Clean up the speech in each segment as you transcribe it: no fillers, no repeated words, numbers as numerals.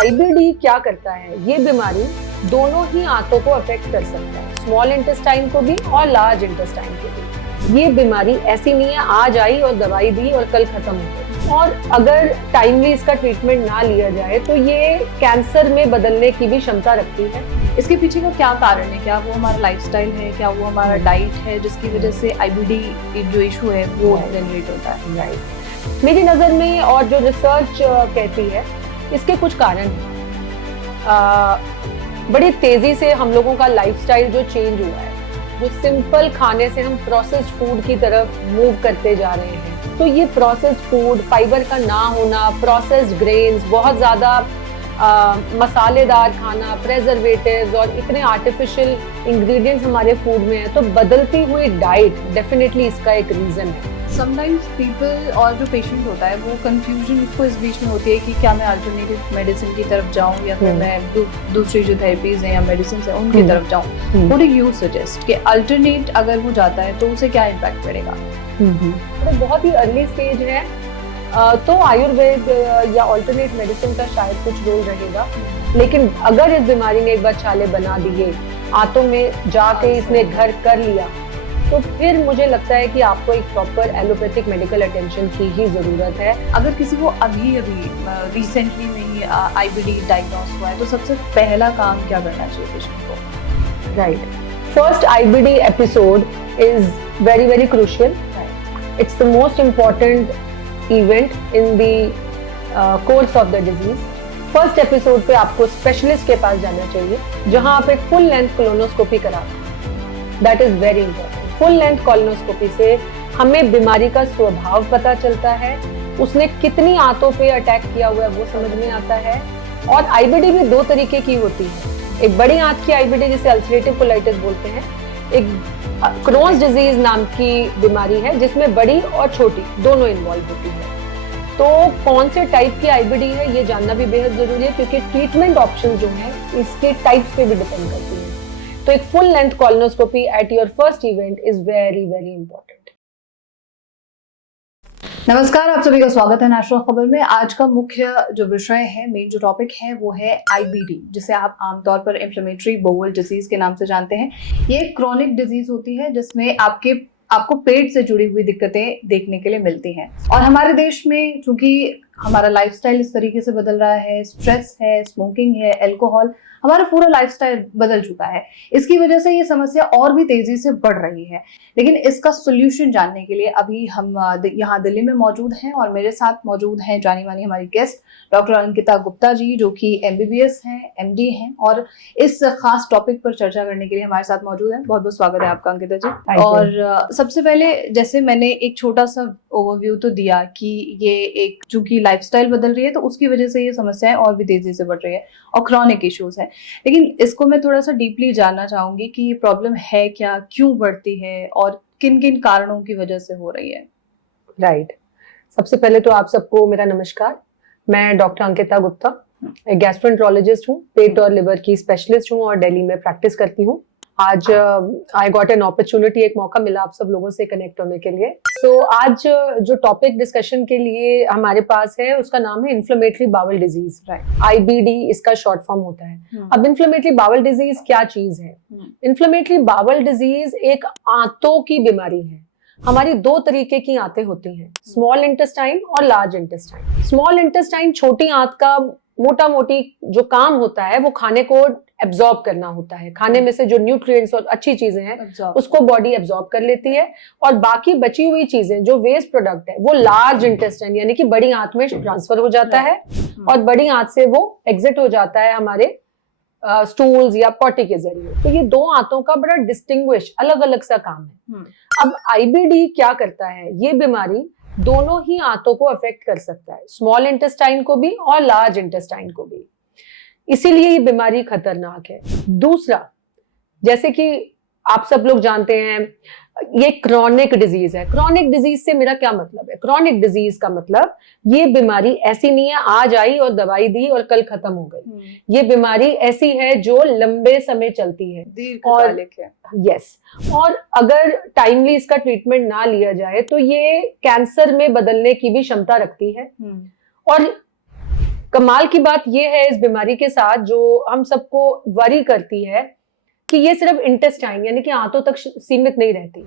IBD क्या करता है? ये बीमारी दोनों ही आंतों को अफेक्ट कर सकता है, स्मॉल इंटेस्टाइन को भी और लार्ज इंटेस्टाइन को भी। ये बीमारी ऐसी नहीं है आज आई और दवाई दी और कल खत्म हो गई। और अगर टाइमली इसका ट्रीटमेंट ना लिया जाए तो ये कैंसर में बदलने की भी क्षमता रखती है। इसके पीछे का क्या कारण है? क्या वो हमारा लाइफस्टाइल है, क्या वो हमारा डाइट है जिसकी वजह से आईबीडी जो इशू है वो जनरेट होता है? राइट, मेरी नज़र में और जो रिसर्च कहती है इसके कुछ कारण हैं। बड़ी तेजी से हम लोगों का लाइफस्टाइल जो चेंज हुआ है, जो सिंपल खाने से हम प्रोसेस्ड फूड की तरफ मूव करते जा रहे हैं। तो ये प्रोसेस्ड फूड, फाइबर का ना होना, प्रोसेस्ड ग्रेन्स, बहुत ज़्यादा मसालेदार खाना, प्रेजर्वेटिव्स और इतने आर्टिफिशियल इंग्रेडिएंट्स हमारे फूड में है, तो बदलती हुई डाइट डेफिनेटली इसका एक रीज़न है। समटाइम्स पीपल और जो पेशेंट होता है वो कंफ्यूजन उसको इस बीच में होती है कि क्या मैं अल्टरनेटिव मेडिसिन की तरफ जाऊं या फिर मैं दूसरी जो थेरेपीज हैं या मेडिसिन है उनकी तरफ जाऊं। व्हाट डू यू सजेस्ट कि अल्टरनेट अगर वो जाता है तो उसे क्या इम्पैक्ट पड़ेगा? तो बहुत ही अर्ली स्टेज है तो आयुर्वेद या अल्टरनेट मेडिसिन का शायद कुछ रोल रहेगा, लेकिन अगर इस बीमारी ने एक बार छाले बना दिए, आंतों में जाके इसने घर कर लिया, तो फिर मुझे लगता है कि आपको एक प्रॉपर एलोपैथिक मेडिकल अटेंशन की ही जरूरत है। अगर किसी को अभी रिसेंटली में ही आईबीडी डायग्नोस हुआ है तो सबसे पहला काम क्या करना चाहिए पेशेंट को? Right, first IBD episode is very very crucial. It's the most important event in the course of the disease. First episode पे आपको स्पेशलिस्ट के पास जाना चाहिए जहां आप एक फुल लेंथ कोलोनोस्कोपी कराते हैं। That is very important. Full length colonoscopy से हमें बीमारी का स्वभाव पता चलता है, उसने कितनी आंतों पे अटैक किया हुआ है वो समझ में आता है। और आईबीडी भी दो तरीके की होती है, एक बड़ी आंत की आईबीडी जिसे अल्सरेटिव कोलाइटिस बोलते हैं, एक क्रोन्स डिजीज नाम की बीमारी है जिसमें बड़ी और छोटी दोनों इन्वॉल्व होती है। तो कौन से टाइप की आईबीडी है ये जानना भी बेहद जरूरी है, क्योंकि ट्रीटमेंट ऑप्शन जो है इसके टाइप्स पे भी डिपेंड करती है। तो एक full length colonoscopy at your first event is very very important. नमस्कार, आप सभी का स्वागत है नेशनल खबर में। आज का मुख्य जो विषय है, मेन जो टॉपिक है वो है आईबीडी, जिसे आप आमतौर पर इन्फ्लेमेटरी बाउल डिजीज के नाम से जानते हैं। ये क्रॉनिक डिजीज होती है जिसमें आपको पेट से जुड़ी हुई दिक्कतें देखने के लिए मिलती हैं। और हमारे देश में चूंकि हमारा लाइफस्टाइल इस तरीके से बदल रहा है, स्ट्रेस है, स्मोकिंग है, अल्कोहल, हमारा पूरा लाइफस्टाइल बदल चुका है। इसकी वजह से ये समस्या और भी तेजी से बढ़ रही है। लेकिन इसका सोल्यूशन जानने के लिए अभी हम यहाँ दिल्ली में मौजूद हैं और मेरे साथ मौजूद हैं जानी मानी हमारी गेस्ट डॉक्टर अंकिता गुप्ता जी, जो कि एमबीबीएस हैं, एमडी हैं और इस खास टॉपिक पर चर्चा करने के लिए हमारे साथ मौजूद हैं। बहुत बहुत स्वागत है आपका अंकिता जी। और सबसे पहले जैसे मैंने एक छोटा सा ओवरव्यू तो दिया कि ये एक चूंकि लाइफस्टाइल बदल रही है तो उसकी वजह से ये समस्याएं और भी तेजी से बढ़ रही है और क्रॉनिक इश्यूज है। लेकिन इसको मैं थोड़ा सा डीपली जानना चाहूंगी कि ये प्रॉब्लम है क्या, क्यों बढ़ती है और किन किन कारणों की वजह से हो रही है? राइट, सबसे पहले तो आप सबको मेरा नमस्कार। मैं डॉक्टर अंकिता गुप्ता, एक गैस्ट्रोएंटरोलॉजिस्ट हूँ, पेट और लिवर की स्पेशलिस्ट हूँ और दिल्ली में प्रैक्टिस करती हूँ। आज आई गॉट एन अपॉर्चुनिटी, एक मौका मिला आप सब लोगों से कनेक्ट होने के लिए। सो आज जो टॉपिक डिस्कशन के लिए हमारे पास है उसका नाम है इन्फ्लेमेटरी बाउल डिजीज। आईबीडी इसका शॉर्ट फॉर्म होता है। अब इन्फ्लेमेटरी बाउल डिजीज क्या चीज है? इन्फ्लेमेटरी बाउल डिजीज एक आंतों की बीमारी है। हमारी दो तरीके की आंतें होती हैं, स्मॉल इंटेस्टाइन और लार्ज इंटेस्टाइन। स्मॉल इंटेस्टाइन छोटी आंत का मोटा मोटी जो काम होता है वो खाने को एब्जॉर्ब करना होता है। खाने में से जो न्यूट्रिएंट्स और अच्छी चीजें हैं उसको बॉडी एब्जॉर्ब कर लेती है और बाकी बची हुई चीजें जो वेस्ट प्रोडक्ट है वो लार्ज इंटेस्टाइन यानी कि बड़ी आंत में ट्रांसफर हो जाता है और बड़ी आंत से वो एग्जिट हो जाता है हमारे स्टूल्स या पॉटी के जरिए। तो ये दो आंतों का बड़ा डिस्टिंग्विश अलग अलग सा काम है। अब आईबीडी क्या करता है? ये बीमारी दोनों ही आंतों को अफेक्ट कर सकता है, स्मॉल इंटेस्टाइन को भी और लार्ज इंटेस्टाइन को भी, इसीलिए ये बीमारी खतरनाक है। दूसरा, जैसे कि आप सब लोग जानते हैं ये क्रॉनिक डिजीज है। क्रॉनिक डिजीज से मेरा क्या मतलब है? क्रॉनिक डिजीज का मतलब ये बीमारी ऐसी नहीं है आज आई और दवाई दी और कल खत्म हो गई। ये बीमारी ऐसी है जो लंबे समय चलती है दीर्घकालिक है। यस, और अगर टाइमली इसका ट्रीटमेंट ना लिया जाए तो ये कैंसर में बदलने की भी क्षमता रखती है। और कमाल की बात यह है इस बीमारी के साथ जो हम सबको वरी करती है कि ये सिर्फ इंटेस्टाइन यानी कि आंतों तक सीमित नहीं रहती।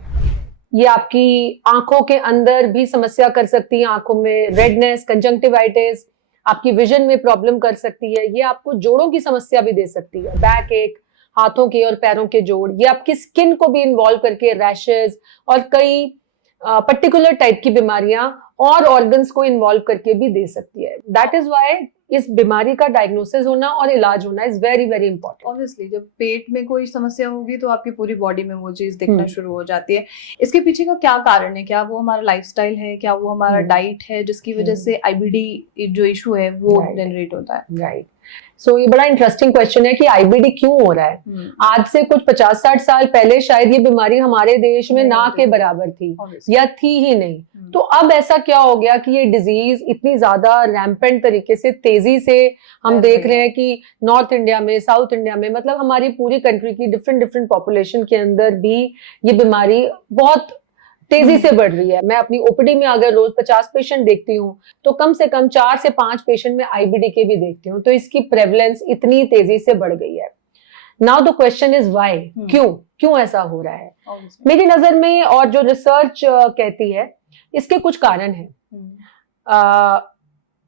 ये आपकी आंखों के अंदर भी समस्या कर सकती है, आंखों में रेडनेस, कंजंक्टिवाइटिस, आपकी विजन में प्रॉब्लम कर सकती है। ये आपको जोड़ों की समस्या भी दे सकती है, बैक एक, हाथों के और पैरों के जोड़। ये आपकी स्किन को भी इन्वॉल्व करके रैशेस और कई पर्टिकुलर टाइप की बीमारियां और ऑर्गन्स को इन्वॉल्व करके भी दे सकती है। दैट इज वाई इस बीमारी का डायग्नोसिस होना और इलाज होना is very very important. Obviously जब पेट में कोई समस्या होगी तो आपकी पूरी बॉडी में वो चीज दिखना शुरू हो जाती है। इसके पीछे का क्या कारण है? क्या वो हमारा लाइफस्टाइल है, क्या वो हमारा डाइट है जिसकी वजह से आईबीडी जो इशू है वो जनरेट होता है? राइट। सो ये बड़ा इंटरेस्टिंग क्वेश्चन है कि आईबीडी क्यों हो रहा है। आज से कुछ 50-60 साल पहले शायद ये बीमारी हमारे देश में ना के बराबर थी या थी ही नहीं। तो अब ऐसा क्या हो गया कि ये डिजीज इतनी ज्यादा रैम्पेंट तरीके से तेजी से हम देख रहे हैं कि नॉर्थ इंडिया में, साउथ इंडिया में, मतलब हमारी पूरी कंट्री की डिफरेंट डिफरेंट पॉपुलेशन के अंदर भी ये बीमारी बहुत तेजी से बढ़ रही है। मैं अपनी ओपीडी में अगर रोज 50 पेशेंट देखती हूँ तो कम से कम 4 से 5 पेशेंट में आईबीडी के भी देखती हूँ। तो इसकी प्रेवलेंस इतनी तेजी से बढ़ गई है। Now the question is why, क्यों ऐसा हो रहा है? मेरी नजर में और जो रिसर्च कहती है इसके कुछ कारण हैं।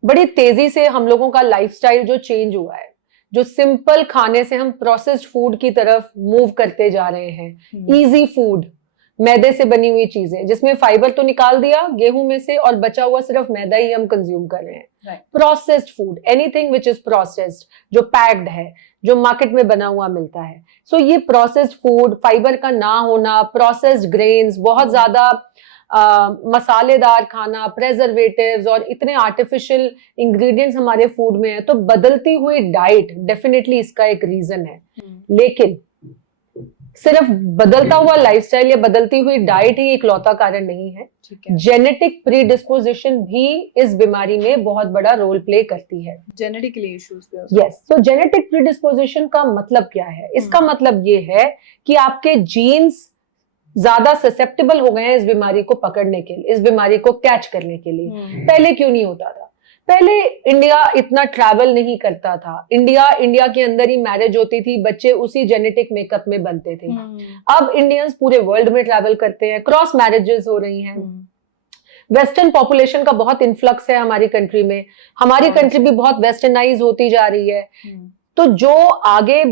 बड़ी तेजी से हम लोगों का लाइफस्टाइल जो चेंज हुआ है, जो सिंपल खाने से हम प्रोसेस्ड फूड की तरफ मूव करते जा रहे हैं। इजी फूड, मैदे से बनी हुई चीजें जिसमें फाइबर तो निकाल दिया गेहूं में से और बचा हुआ सिर्फ मैदा ही हम कंज्यूम कर रहे हैं। Processed food, anything which is processed, जो पैक्ड है, जो मार्केट में बना हुआ मिलता है। सो ये प्रोसेस्ड फूड, फाइबर का ना होना, प्रोसेस्ड ग्रेन्स, बहुत ज्यादा मसालेदार खाना, प्रेजर्वेटिव्स और इतने आर्टिफिशियल इंग्रेडिएंट्स हमारे फूड में है। तो बदलती हुई डाइट डेफिनेटली इसका एक रीजन है। लेकिन सिर्फ बदलता हुआ लाइफस्टाइल या बदलती हुई डाइट ही इकलौता कारण नहीं है। जेनेटिक प्रीडिस्पोजिशन भी इस बीमारी में बहुत बड़ा रोल प्ले करती है। Genetically issues. यस। तो जेनेटिक प्रीडिस्पोजिशन का मतलब क्या है? इसका मतलब ये है कि आपके जीन्स ज्यादा ससेप्टेबल हो गए हैं इस बीमारी को पकड़ने के लिए, इस बीमारी को कैच करने के लिए। पहले क्यों नहीं होता था? पहले इंडिया इतना ट्रैवल नहीं करता था। इंडिया के अंदर ही मैरिज होती थी, बच्चे उसी जेनेटिक मेकअप में बनते थे। अब इंडियंस पूरे वर्ल्ड में ट्रैवल करते हैं, क्रॉस मैरिजेस हो रही हैं। वेस्टर्न पॉपुलेशन का बहुत इन्फ्लक्स है हमारी कंट्री में। हमारी कंट्री भी बहुत वेस्टर्नाइज होती जा रही है। तो जो आगे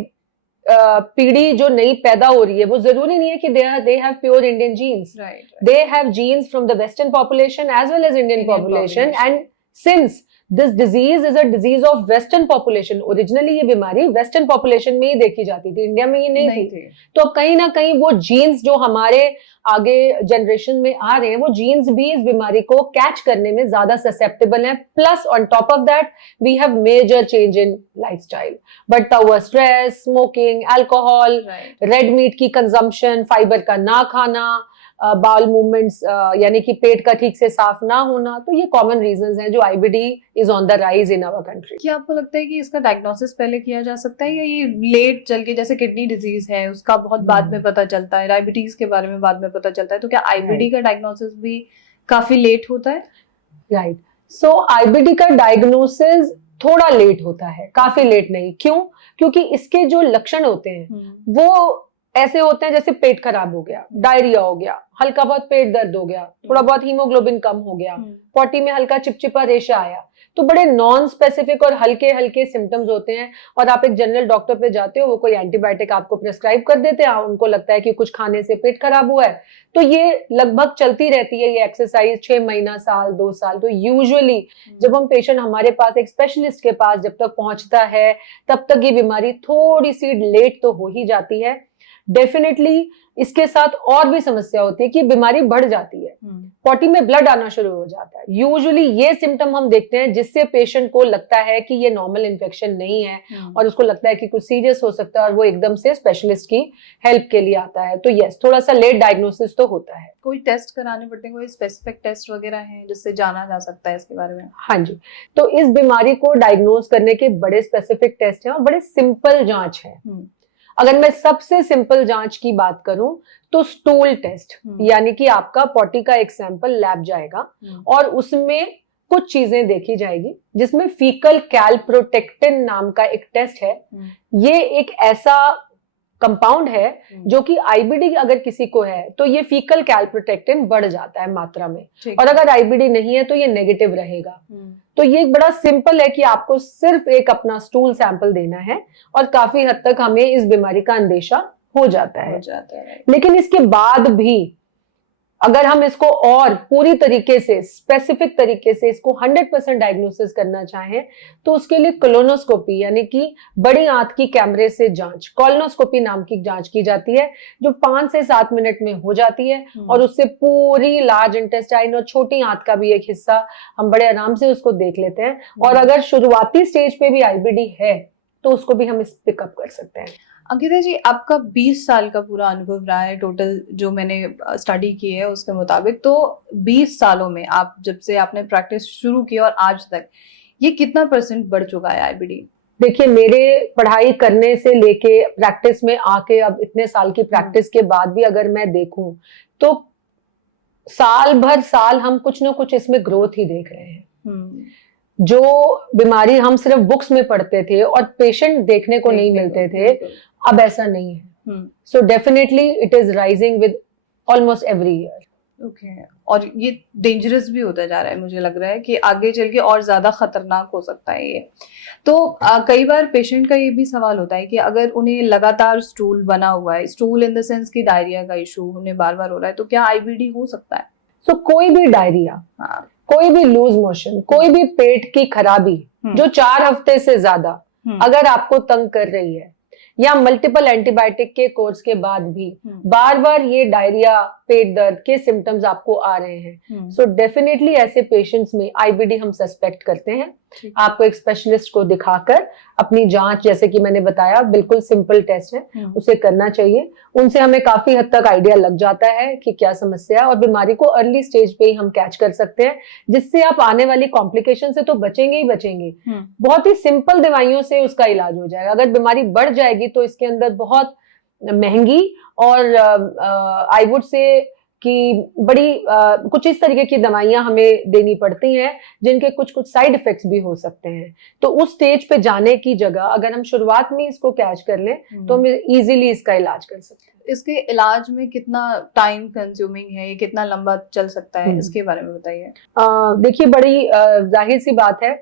पीढ़ी जो नई पैदा हो रही है वो जरूरी नहीं है कि they have pure Indian genes. They have genes from the western population as well as Indian population. And since this disease is a disease of western population, originally ये बीमारी वेस्टर्न पॉपुलेशन में ही देखी जाती थी, इंडिया में ये नहीं थी। तो अब कहीं ना कहीं वो जीन्स जो हमारे आगे जनरेशन में आ रहे हैं, वो जीन्स भी इस बीमारी को कैच करने में ज्यादा ससेप्टेबल है। Plus on top of that we have major change in lifestyle, बढ़ता हुआ stress, smoking, alcohol, red meat की कंजम्पशन, फाइबर का ना खाना, बाउल मूवमेंट्स यानी कि पेट का ठीक से साफ ना होना। तो ये कॉमन रीजंस हैं जो IBD is on the rise in our country. क्या आपको लगता है कि इसका डायग्नोसिस पहले किया जा सकता है या ये लेट चल के, जैसे किडनी डिजीज है उसका बहुत बाद में पता चलता है, डायबिटीज के बारे में बाद में पता चलता है, तो क्या आईबीडी का डायग्नोसिस भी काफी लेट होता है? राइट। सो आईबीडी का डायग्नोसिस थोड़ा लेट होता है, काफी लेट नहीं। क्यों? क्योंकि इसके जो लक्षण होते हैं वो ऐसे होते हैं जैसे पेट खराब हो गया, डायरिया हो गया, हल्का बहुत पेट दर्द हो गया, थोड़ा बहुत हीमोग्लोबिन कम हो गया, पॉटी में हल्का चिपचिपा रेशा आया। तो बड़े नॉन स्पेसिफिक और हल्के हल्के सिम्टम्स होते हैं और आप एक जनरल डॉक्टर पे जाते हो, वो कोई एंटीबायोटिक आपको प्रिस्क्राइब कर देते हैं, उनको लगता है कि कुछ खाने से पेट खराब हुआ है। तो ये लगभग चलती रहती है ये एक्सरसाइज 6 महीना, साल, 2 साल। तो यूजुअली जब हम पेशेंट हमारे पास एक स्पेशलिस्ट के पास जब तक पहुंचता है तब तक ये बीमारी थोड़ी सी लेट तो हो ही जाती है। डेफिनेटली इसके साथ और भी समस्या होती है कि बीमारी बढ़ जाती है, पॉटी में ब्लड आना शुरू हो जाता है। यूजुअली ये सिम्टम हम देखते हैं जिससे पेशेंट को लगता है कि ये नॉर्मल इन्फेक्शन नहीं है और उसको लगता है कि कुछ सीरियस हो सकता है और वो एकदम से स्पेशलिस्ट की हेल्प के लिए आता है। तो यस, थोड़ा सा लेट डायग्नोसिस तो होता है। कोई टेस्ट कराने पड़ते हैं, कोई स्पेसिफिक टेस्ट वगैरह हैं जिससे जाना जा सकता है इसके बारे में? हाँ जी। तो इस बीमारी को डायग्नोज करने के बड़े स्पेसिफिक टेस्ट हैं और बड़े सिंपल जांच है। अगर मैं सबसे सिंपल जांच की बात करूं तो स्टूल टेस्ट, यानी कि आपका पॉटी का एक सैंपल लैब जाएगा और उसमें कुछ चीजें देखी जाएगी, जिसमें फीकल कैलप्रोटेक्टिन नाम का एक टेस्ट है। ये एक ऐसा कंपाउंड है जो कि आईबीडी अगर किसी को है तो ये फीकल कैलप्रोटेक्टिन बढ़ जाता है मात्रा में, और अगर आईबीडी नहीं है तो ये नेगेटिव रहेगा। तो ये एक बड़ा सिंपल है कि आपको सिर्फ एक अपना स्टूल सैंपल देना है और काफी हद तक हमें इस बीमारी का अंदेशा हो जाता है। लेकिन इसके बाद भी अगर हम इसको और पूरी तरीके से स्पेसिफिक तरीके से इसको 100% डायग्नोसिस करना चाहें तो उसके लिए कोलोनोस्कोपी यानी कि बड़ी आंत की कैमरे से जांच, कोलोनोस्कोपी नाम की जांच की जाती है, जो 5 से 7 मिनट में हो जाती है। और उससे पूरी लार्ज इंटेस्टाइन और छोटी आंत का भी एक हिस्सा हम बड़े आराम से उसको देख लेते हैं। और अगर शुरुआती स्टेज पे भी आईबीडी है तो उसको भी हम इस पिकअप कर सकते हैं। अंकिता जी, आपका 20 साल का पूरा अनुभव रहा है टोटल, जो मैंने स्टडी की है उसके मुताबिक। तो 20 सालों में आप जब से आपने प्रैक्टिस शुरू की और आज तक ये कितना % बढ़ चुका है आईबीडी? देखिए, मेरे पढ़ाई करने से लेके प्रैक्टिस में आके अब इतने साल की प्रैक्टिस के बाद भी अगर मैं देखूं तो साल भर साल हम कुछ ना कुछ इसमें ग्रोथ ही देख रहे हैं। जो बीमारी हम सिर्फ बुक्स में पढ़ते थे और पेशेंट देखने को नहीं मिलते थे, अब ऐसा नहीं है। So definitely it is rising with almost every year. Okay, और ये डेंजरस भी होता जा रहा है, मुझे लग रहा है कि आगे चल के और ज्यादा खतरनाक हो सकता है ये। तो कई बार पेशेंट का ये भी सवाल होता है कि अगर उन्हें लगातार स्टूल बना हुआ है, स्टूल इन द सेंस कि डायरिया का इशू उन्हें बार बार हो रहा है, तो क्या आईबीडी हो सकता है? सो कोई भी डायरिया, कोई भी लूज मोशन, कोई भी पेट की खराबी जो 4 हफ्ते से ज्यादा अगर आपको तंग कर रही है, या मल्टीपल एंटीबायोटिक के कोर्स के बाद भी बार बार ये डायरिया, पेट दर्द के सिम्टम्स आपको आ रहे हैं, सो डेफिनेटली ऐसे पेशेंट्स में आईबीडी हम सस्पेक्ट करते हैं। आपको एक स्पेशलिस्ट को दिखाकर अपनी जांच, जैसे कि मैंने बताया, बिल्कुल सिंपल टेस्ट है, उसे करना चाहिए। उनसे हमें काफी हद तक आइडिया लग जाता है कि क्या समस्या है, और बीमारी को अर्ली स्टेज पे ही हम कैच कर सकते हैं, जिससे आप आने वाली कॉम्प्लिकेशन से तो बचेंगे ही बचेंगे। बहुत ही सिंपल दवाइयों से उसका इलाज हो जाएगा। अगर बीमारी बढ़ जाएगी तो इसके अंदर बहुत महंगी और आई वुड से कि बड़ी कुछ इस तरीके की दवाइयां हमें देनी पड़ती हैं जिनके कुछ कुछ साइड इफेक्ट्स भी हो सकते हैं। तो उस स्टेज पे जाने की जगह अगर हम शुरुआत में इसको कैच कर लें तो हम इजीली इसका इलाज कर सकते हैं। इसके इलाज में कितना टाइम कंज्यूमिंग है, कितना लंबा चल सकता है, इसके बारे में बताइए। देखिए, बड़ी जाहिर सी बात है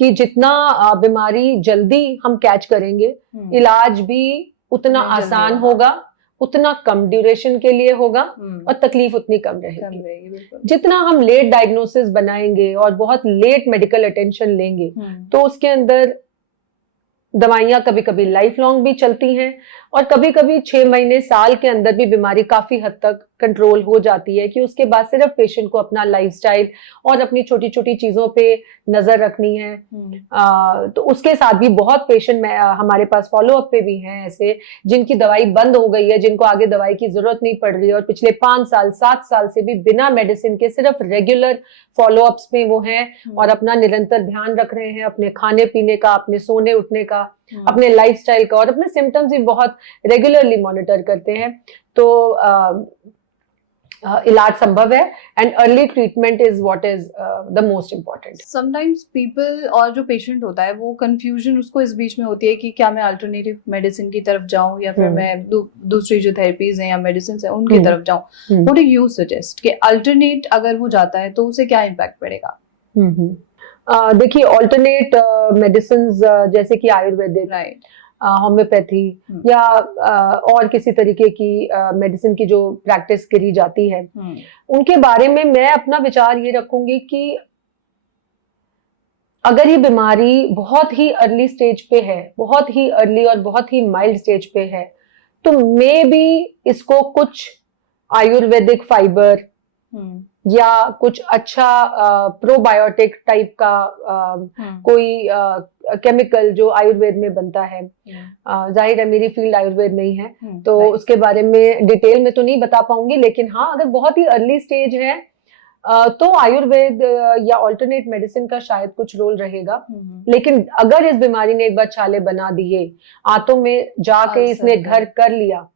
कि जितना बीमारी जल्दी हम कैच करेंगे, इलाज भी उतना आसान होगा, उतना कम ड्यूरेशन के लिए होगा और तकलीफ उतनी कम रहेगी। जितना हम लेट डायग्नोसिस बनाएंगे और बहुत लेट मेडिकल अटेंशन लेंगे तो उसके अंदर दवाइयां कभी कभी लाइफ लॉन्ग भी चलती हैं, और कभी कभी 6 महीने, साल के अंदर भी बीमारी काफी हद तक कंट्रोल हो जाती है कि उसके बाद सिर्फ पेशेंट को अपना लाइफस्टाइल और अपनी छोटी छोटी चीजों पे नजर रखनी है। तो उसके साथ भी बहुत पेशेंट हमारे पास फॉलो अप पे भी हैं ऐसे जिनकी दवाई बंद हो गई है, जिनको आगे दवाई की जरूरत नहीं पड़ रही है, और पिछले 5 साल 7 साल से भी बिना मेडिसिन के सिर्फ रेगुलर फॉलो अप्स में वो हैं और अपना निरंतर ध्यान रख रहे हैं, अपने खाने पीने का, अपने सोने उठने का, अपने लाइफस्टाइल का, और अपने सिम्टम्स भी बहुत रेगुलरली मॉनिटर करते हैं। तो इलाज संभव है, and early treatment is what is the most important. Sometimes people, और जो पेशेंट होता है वो कंफ्यूजन उसको इस बीच में होती है कि क्या मैं अल्टरनेटिव मेडिसिन की तरफ जाऊं या फिर मैं दूसरी जो थेरेपीज हैं या मेडिसिन है उनकी तरफ जाऊं। व्हाट डू यू सजेस्ट कि अल्टरनेट अगर वो जाता है तो उसे क्या इम्पैक्ट पड़ेगा? देखिए, ऑल्टरनेट मेडिसिन जैसे कि आयुर्वेदिक, होम्योपैथी या और किसी तरीके की मेडिसिन की जो प्रैक्टिस करी जाती है, उनके बारे में मैं अपना विचार ये रखूंगी कि अगर ये बीमारी बहुत ही अर्ली स्टेज पे है, बहुत ही अर्ली और बहुत ही माइल्ड स्टेज पे है, तो मे बी इसको कुछ आयुर्वेदिक फाइबर या कुछ अच्छा प्रोबायोटिक टाइप का कोई केमिकल जो आयुर्वेद में बनता है, जाहिर है मेरी फील्ड आयुर्वेद नहीं है तो उसके बारे में डिटेल में तो नहीं बता पाऊंगी, लेकिन हाँ, अगर बहुत ही अर्ली स्टेज है तो आयुर्वेद या ऑल्टरनेट मेडिसिन का शायद कुछ रोल रहेगा। लेकिन अगर इस बीमारी ने एक बार छाले बना दिए, आंतों में जाके इसने घर कर लिया,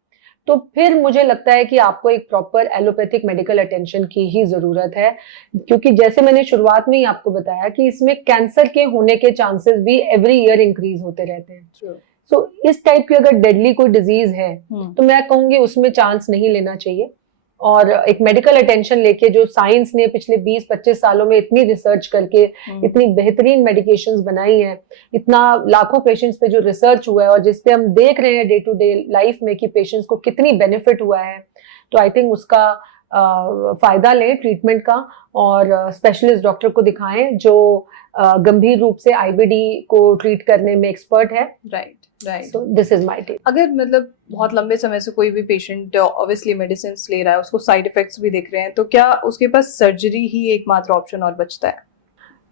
तो फिर मुझे लगता है कि आपको एक प्रॉपर एलोपैथिक मेडिकल अटेंशन की ही जरूरत है, क्योंकि जैसे मैंने शुरुआत में ही आपको बताया कि इसमें कैंसर के होने के चांसेस भी एवरी ईयर इंक्रीज होते रहते हैं। सो इस टाइप की अगर डेडली कोई डिजीज है तो मैं कहूंगी उसमें चांस नहीं लेना चाहिए, और एक मेडिकल अटेंशन लेके जो साइंस ने पिछले 20-25 सालों में इतनी रिसर्च करके इतनी बेहतरीन मेडिकेशंस बनाई हैं, इतना लाखों पेशेंट्स पे जो रिसर्च हुआ है और जिसपे हम देख रहे हैं डे टू डे लाइफ में कि पेशेंट्स को कितनी बेनिफिट हुआ है, तो आई थिंक उसका फायदा लें ट्रीटमेंट का, और स्पेशलिस्ट डॉक्टर को दिखाएं जो गंभीर रूप से आईबीडी को ट्रीट करने में एक्सपर्ट है। Right. So this is my take. अगर मतलब बहुत लंबे समय से कोई भी पेशेंट ऑब्वियसली मेडिसिन ले रहा है, उसको साइड इफेक्ट्स भी दिख रहे हैं, तो क्या उसके पास सर्जरी ही एकमात्र ऑप्शन और बचता है?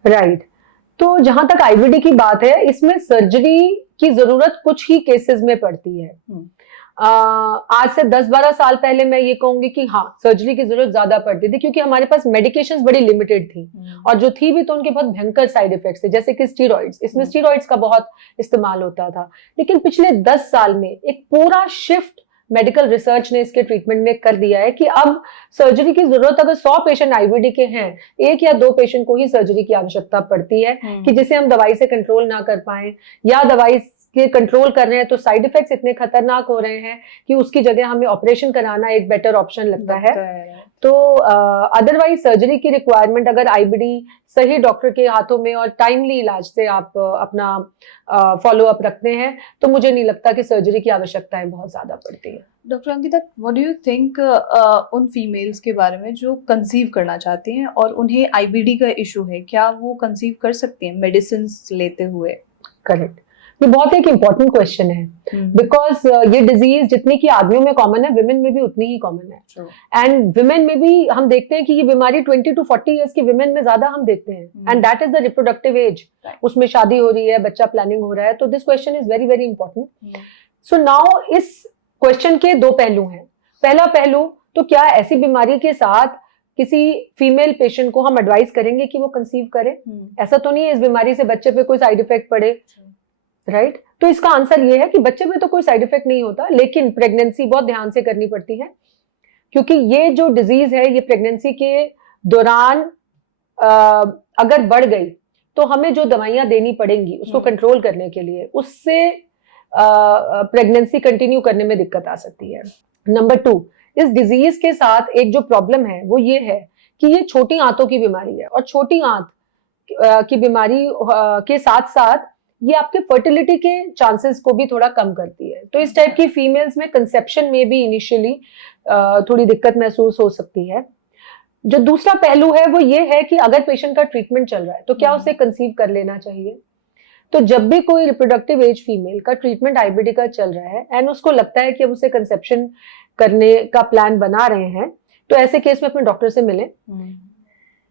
राइट। तो जहां तक आईबीडी की बात है, इसमें सर्जरी की जरूरत कुछ ही केसेस में पड़ती है। आज से 10-12 साल पहले मैं ये कहूंगी कि हाँ, सर्जरी की जरूरत ज्यादा पड़ती थी, क्योंकि हमारे पास मेडिकेशंस बड़ी लिमिटेड थी, और जो थी भी तो उनके बहुत भयंकर साइड इफेक्ट्स थे, जैसे कि स्टीरॉइड्स। इसमें स्टीरॉइड्स का बहुत इस्तेमाल होता था। लेकिन पिछले 10 साल में एक पूरा शिफ्ट मेडिकल रिसर्च ने इसके ट्रीटमेंट में कर दिया है कि अब सर्जरी की जरूरत, अगर 100 पेशेंट आईबीडी के हैं, 1 या 2 पेशेंट को ही सर्जरी की आवश्यकता पड़ती है, कि जिसे हम दवाई से कंट्रोल ना कर पाए, या दवाई के कंट्रोल कर रहे हैं तो साइड इफेक्ट्स इतने खतरनाक हो रहे हैं कि उसकी जगह हमें ऑपरेशन कराना एक बेटर ऑप्शन लगता है। तो अदरवाइज सर्जरी की रिक्वायरमेंट अगर आईबीडी सही डॉक्टर के हाथों में और टाइमली इलाज से आप अपना फॉलो अप रखते हैं, तो मुझे नहीं लगता कि सर्जरी की आवश्यकताएं बहुत ज्यादा पड़ती है। Doctor Ankita, what do you think उन फीमेल्स के बारे में जो कंसीव करना चाहती हैं और उन्हें आईबीडी का इशू है, क्या वो कंसीव कर सकती हैं मेडिसिन लेते हुए? करेक्ट। ये बहुत एक इम्पोर्टेंट क्वेश्चन है, बिकॉज ये डिजीज जितनी की आदमियों में कॉमन है, विमेन में भी उतनी ही कॉमन है। एंड विमेन में भी हम देखते हैं कि ये बीमारी 20 to 40 ईयर्स की विमेन में ज्यादा हम देखते हैं, and that is the reproductive age. उसमें शादी हो रही है, बच्चा प्लानिंग हो रहा है, तो this question is very very important. So now इस क्वेश्चन के 2 पहलू हैं। पहला पहलू, तो क्या ऐसी बीमारी के साथ किसी फीमेल पेशेंट को हम एडवाइस करेंगे कि वो कंसीव करे? ऐसा तो नहीं है इस बीमारी से बच्चे पे कोई साइड इफेक्ट पड़े, राइट? तो इसका आंसर ये है कि बच्चे में तो कोई साइड इफेक्ट नहीं होता, लेकिन प्रेगनेंसी बहुत ध्यान से करनी पड़ती है, क्योंकि ये जो डिजीज है ये प्रेगनेंसी के दौरान अगर बढ़ गई तो हमें जो दवाइयां देनी पड़ेंगी उसको कंट्रोल करने के लिए, उससे प्रेगनेंसी कंटिन्यू करने में दिक्कत आ सकती है। नंबर 2, इस डिजीज के साथ एक जो प्रॉब्लम है वो ये है कि ये छोटी आंतों की बीमारी है, और छोटी आंत की बीमारी के साथ साथ ये आपके फर्टिलिटी के चांसेस को भी थोड़ा कम करती है। तो इस टाइप की फीमेल्स में कंसेप्शन में भी इनिशियली थोड़ी दिक्कत महसूस हो सकती है। जो दूसरा पहलू है वो ये है कि अगर पेशेंट का ट्रीटमेंट चल रहा है तो क्या उसे कंसीव कर लेना चाहिए? तो जब भी कोई रिप्रोडक्टिव एज फीमेल का ट्रीटमेंट आईबीडी का चल रहा है एंड उसको लगता है कि अब उसे कंसेप्शन करने का प्लान बना रहे हैं, तो ऐसे केस में अपने डॉक्टर से मिलें।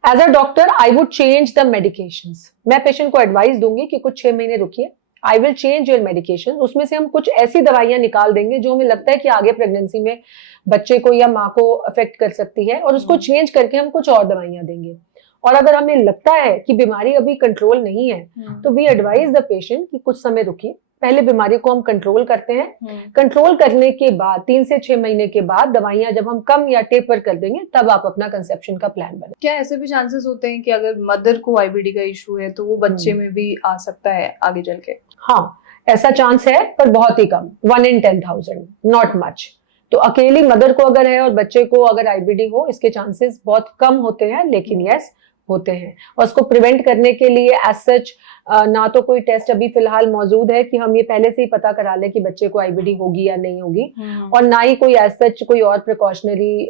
As a doctor I would change the medications. मैं पेशेंट को एडवाइस दूंगी कि कुछ 6 महीने रुकिए, I will change your medication. उसमें से हम कुछ ऐसी दवाइयां निकाल देंगे जो हमें लगता है कि आगे प्रेगनेंसी में बच्चे को या माँ को अफेक्ट कर सकती है, और उसको चेंज करके हम कुछ और दवाइयां देंगे। और अगर हमें लगता है कि बीमारी अभी कंट्रोल नहीं है तो वी एडवाइज द पेशेंट कि कुछ समय रुकिए, पहले बीमारी को हम कंट्रोल करते हैं। कंट्रोल करने के बाद 3 से 6 महीने के बाद दवाइयां जब हम कम या टेपर कर देंगे तब आप अपना कंसेप्शन का प्लान बनाएं। क्या ऐसे भी चांसेस होते हैं कि अगर मदर को आईबीडी का इशू है तो वो बच्चे में भी आ सकता है आगे चल के? हाँ, ऐसा चांस है, पर बहुत ही कम, 1 in 10,000, नॉट मच। तो अकेली मदर को अगर है और बच्चे को अगर आईबीडी हो, इसके चांसेस बहुत कम होते हैं, लेकिन यस होते हैं। और उसको प्रिवेंट करने के लिए एज सच ना तो कोई टेस्ट अभी फिलहाल मौजूद है कि हम ये पहले से ही पता करा लें कि बच्चे को आईबीडी होगी या नहीं होगी, और ना ही कोई एज सच कोई और प्रिकॉशनरी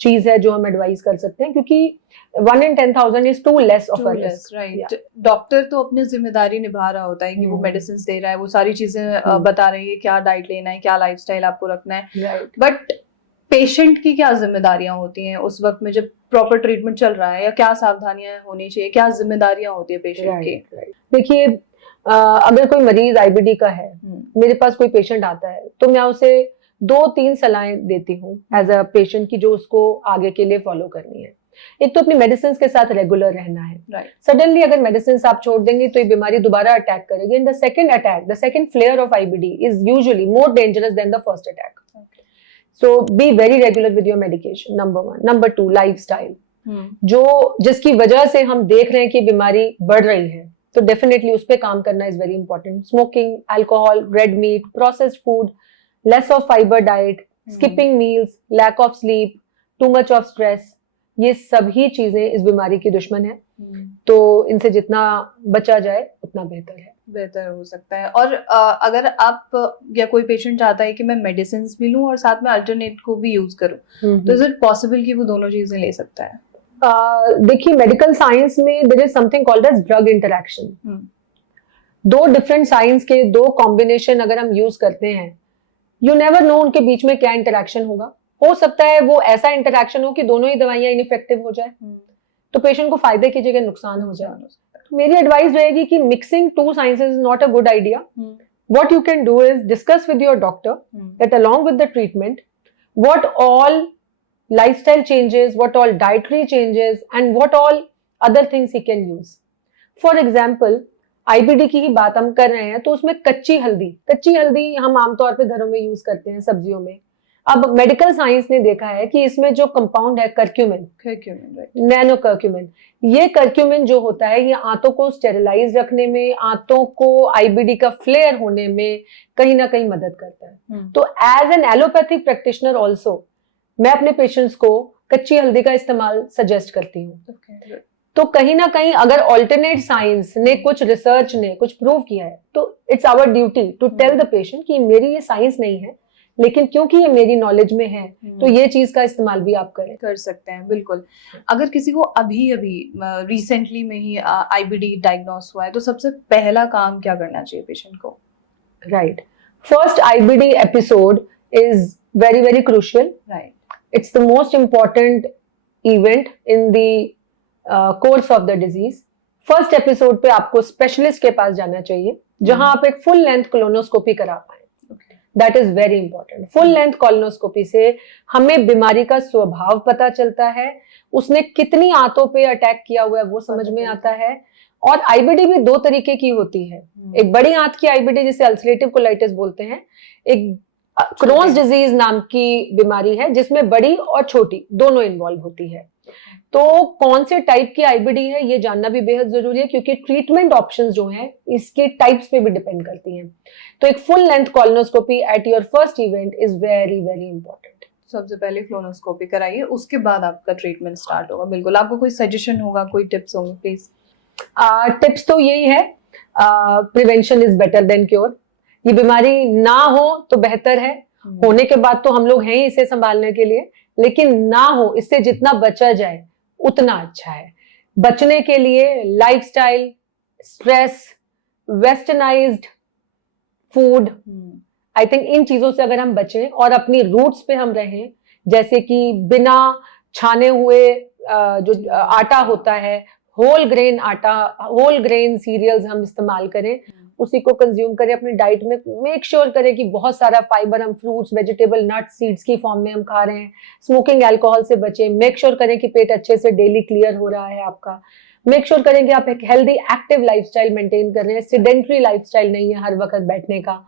चीज है जो हम एडवाइस कर सकते हैं, क्योंकि 1 in 10,000 is too less of a risk. Right. Doctor तो अपनी जिम्मेदारी निभा रहा होता है कि वो मेडिसिन दे रहा है, वो सारी चीजें बता रही है, क्या डाइट लेना है, क्या लाइफस्टाइल आपको रखना है, बट पेशेंट की क्या जिम्मेदारियां होती हैं उस वक्त में जब प्रॉपर ट्रीटमेंट चल रहा है, या क्या सावधानियां होनी चाहिए, क्या जिम्मेदारियां होती है पेशेंट की? देखिए, अगर कोई मरीज आईबीडी का है, मेरे पास कोई पेशेंट आता है, तो मैं उसे 2-3 सलाहें देती हूँ एज अ पेशेंट की, जो उसको आगे के लिए फॉलो करनी है। एक तो अपनी मेडिसिन के साथ रेगुलर रहना है। सडनली अगर मेडिसिन आप छोड़ देंगे तो ये बीमारी दोबारा अटैक करेगी, and the second flare of IBD is usually more dangerous than the first attack. So be very regular with your medication, number 1. Number 2, lifestyle, जो जिसकी वजह से हम देख रहे हैं कि बीमारी बढ़ रही है, तो डेफिनेटली उस पर काम करना is very important. Smoking, alcohol, red meat, processed food, less of fibre diet, skipping meals, lack of sleep, too much of stress, ये सभी चीजें इस बीमारी की दुश्मन है. तो इनसे जितना बचा जाए उतना बेहतर हो सकता है. और अगर आप या कोई पेशेंट चाहता है कि मैं मेडिसिन भी लूं और साथ में अल्टरनेट को भी यूज करूं, तो इज इट पॉसिबल कि वो दोनों चीजें ले सकता है? देखिए, मेडिकल साइंस में there is something called as drug interaction. दो डिफरेंट साइंस के दो कॉम्बिनेशन अगर हम यूज करते हैं, यू नेवर नो उनके बीच में क्या इंटरैक्शन होगा. हो सकता है वो ऐसा इंटरैक्शन हो कि दोनों ही दवाइयां इनइफेक्टिव हो जाए, तो पेशेंट को फायदे की जगह नुकसान हो जाए. तो मेरी एडवाइस रहेगी कि mixing two sciences is not a good idea. What you can do is discuss with your doctor that along with the treatment, what all lifestyle changes, what all dietary changes, and what all other things he can use. For example, IBD की ही बात हम कर रहे हैं, तो उसमें कच्ची हल्दी हम आमतौर पे घरों में यूज करते हैं सब्जियों में. अब मेडिकल साइंस ने देखा है कि इसमें जो कंपाउंड है कर्क्यूमिन, नैनो कर्क्यूमिन, ये कर्क्यूमिन जो होता है ये आंतों को स्टेरिलाइज रखने में, आंतों को आईबीडी का फ्लेयर होने में कहीं ना कहीं मदद करता है. तो as an allopathic practitioner also मैं अपने पेशेंट्स को कच्ची हल्दी का इस्तेमाल सजेस्ट करती हूँ. तो कहीं ना कहीं अगर ऑल्टरनेट साइंस ने कुछ रिसर्च ने कुछ प्रूव किया है, तो it's our duty to tell the patient कि मेरी ये साइंस नहीं है, लेकिन क्योंकि ये मेरी नॉलेज में है, तो ये चीज का इस्तेमाल भी आप कर सकते हैं. बिल्कुल. अगर किसी को अभी रिसेंटली में ही आईबीडी डायग्नोस हुआ है, तो सबसे पहला काम क्या करना चाहिए पेशेंट को? Right. First IBD episode is very very crucial. Right. It's the most important event in the course of the disease. First episode पे आपको स्पेशलिस्ट के पास जाना चाहिए, जहां आप एक फुल लेंथ कोलोनोस्कोपी करा पाए. That is very important. Full length colonoscopy से हमें बीमारी का स्वभाव पता चलता है, उसने कितनी आंतों पे अटैक किया हुआ है वो समझ में आता है. और आईबीडी भी दो तरीके की होती है. एक बड़ी आंत की आईबीडी जिसे अल्सरेटिव कोलाइटिस बोलते हैं, एक क्रोन्स डिजीज नाम की बीमारी है जिसमें बड़ी और छोटी दोनों इन्वॉल्व होती है. तो कौन से टाइप की आईबीडी है ये जानना भी बेहद जरूरी है, क्योंकि ट्रीटमेंट ऑप्शंस जो हैं इसके टाइप्स पे भी डिपेंड करती हैं. तो एक full length colonoscopy at your first event is very very important. सबसे पहले कोलोनोस्कोपी कराइए, उसके बाद आपका ट्रीटमेंट स्टार्ट होगा. बिल्कुल. आपको कोई सजेशन होगा, कोई टिप्स होंगे प्लीज? टिप्स तो यही है, prevention is better than cure. ये बीमारी ना हो तो बेहतर है, होने के बाद तो हम लोग हैं ही इसे संभालने के लिए, लेकिन ना हो, इससे जितना बचा जाए उतना अच्छा है. बचने के लिए lifestyle, stress, westernised food, I think in चीजों से अगर हम बचें और अपनी रूट्स पे हम रहें, जैसे कि बिना छाने हुए जो आटा होता है, होल ग्रेन आटा, होल ग्रेन सीरियल्स हम इस्तेमाल करें, उसी को कंज्यूम करें अपनी डाइट में. मेक श्योर करें कि बहुत सारा फाइबर हम फ्रूट्स, वेजिटेबल, नट्स, सीड्स की फॉर्म में हम खा रहे हैं. स्मोकिंग, अल्कोहल से बचें. मेक श्योर करें कि पेट अच्छे से डेली क्लियर हो रहा है आपका. मेक श्योर करें कि आप एक हेल्दी एक्टिव लाइफस्टाइल मेंटेन कर रहे हैं, सिडेंटरी लाइफस्टाइल नहीं है हर वक्त बैठने का.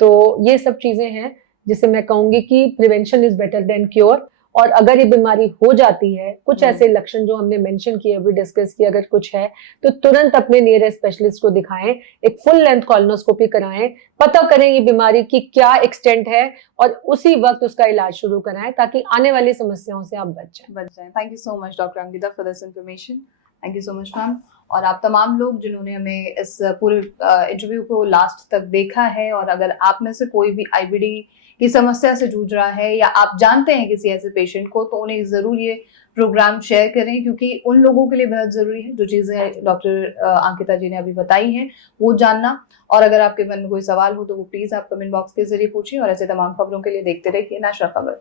तो ये सब चीजें हैं जिसे मैं कहूंगी कि prevention is better than cure. और अगर ये बीमारी हो जाती है, कुछ ऐसे लक्षण जो हमने मेंशन किए, अभी डिस्कस किए, अगर कुछ है तो तुरंत अपने नियरेस्ट स्पेशलिस्ट को दिखाएं, एक फुल लेंथ कोलोनोस्कोपी कराएं, पता करें ये बीमारी की क्या एक्सटेंट है और उसी वक्त उसका इलाज शुरू कराएं, ताकि आने वाली समस्याओं से आप बच जाएं. Thank you so much doctor Ankita for this information. Thank you so much ma'am. और आप तमाम लोग जिन्होंने हमें इस पूरे इंटरव्यू को लास्ट तक देखा है, और अगर आप में से कोई भी आईबीडी की समस्या से जूझ रहा है या आप जानते हैं किसी ऐसे पेशेंट को, तो उन्हें जरूर ये प्रोग्राम शेयर करें, क्योंकि उन लोगों के लिए बहुत जरूरी है जो चीजें डॉक्टर अंकिता जी ने अभी बताई हैं वो जानना. और अगर आपके मन में कोई सवाल हो तो वो प्लीज आप कमेंट बॉक्स के जरिए पूछिए. और ऐसे तमाम खबरों के लिए देखते रहिए नेशनल खबर.